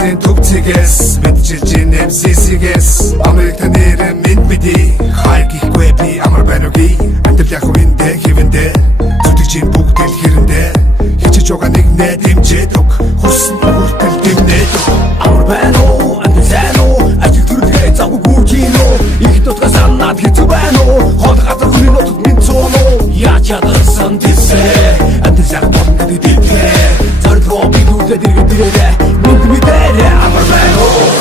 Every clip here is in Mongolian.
Төвцгээс мэдчилж нэмсэсгээс Америкт нэр мэд мэдээ хайгихгүй би амар байна үгүй Амтэл яг үндэ хэвэндэ зүтгэж бүгд л хэрэндэ хичээж байгаа нэг нэ дэмжээд өг хүссэн хүртэл дэмнээд амар байна уу амтэл сайн уу ажил төрөлгээ завгүй гүрчинө их дотгоо санаад хэцүү байна уу хол газар хүний нотод минь цоно яаж ядсан тэсэ амтэл сайн бодно гэдэг зорилгоо би нүдэд иргэдэрээ нүд мэдэрэ амар байна уу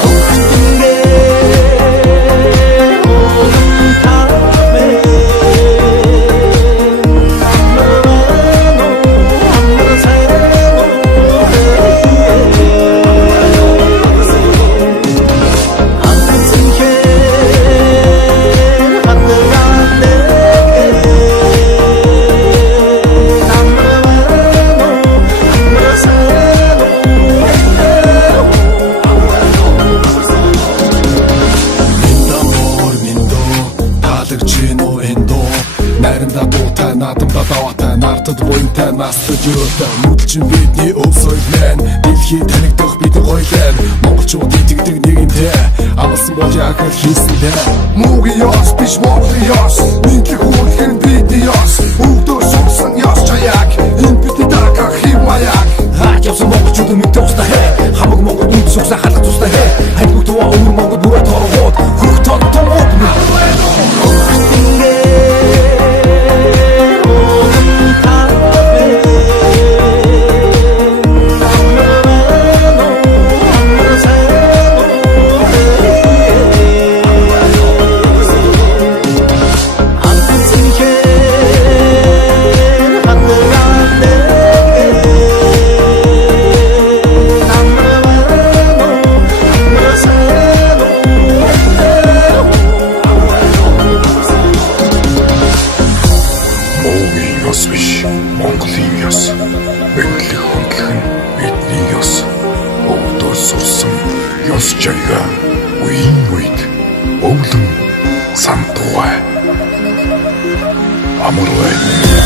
Буянтай настаж өрөөтэй нүдчин бидний өв соёлын дэлхий танигдах бидний гоёлын монголчууд итгэдэг нэгэнтэй амлсан бол яг л хийсэндээ муугийн ёс биш монголын ёс нийтлэг үйлхэн бидний ёс өвдөө сурсан ёс чаяг энэ бидний дараах хэв маяг хаач явсан монголчууд мэдээ устаа хэ хамаг монгол үнд суксаа халах тустай хэ хань бүгд тоо өвөр монгол бүрэ торгоод хөх тоо тоо Монголын ёс мэдлэг хөндлөх нь бидний ёс өвдөө сурсан ёс жаяга үеийн үед өвлөн сандугай амар байна